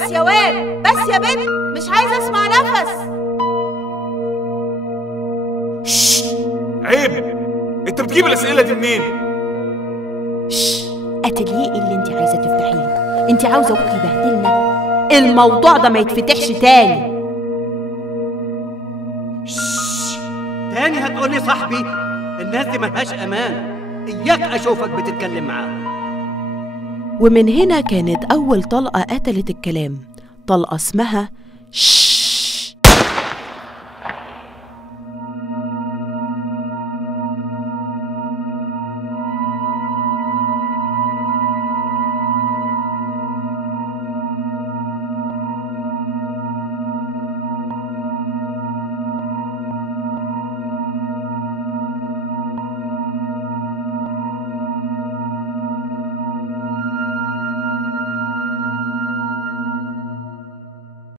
بس يا واد، بس يا بنت، مش عايزة اسمع نفس. عيب، انت بتجيب الاسئله دي منين؟ اتليه اللي انت عايزه تفتحيه؟ انت عاوزه ابوكي يبهدلنا؟ الموضوع ده ما يتفتحش تاني. تاني هتقولي صاحبي؟ الناس دي ملهاش امان، اياك اشوفك بتتكلم معاهم. ومن هنا كانت اول طلقه قتلت الكلام، طلقه اسمها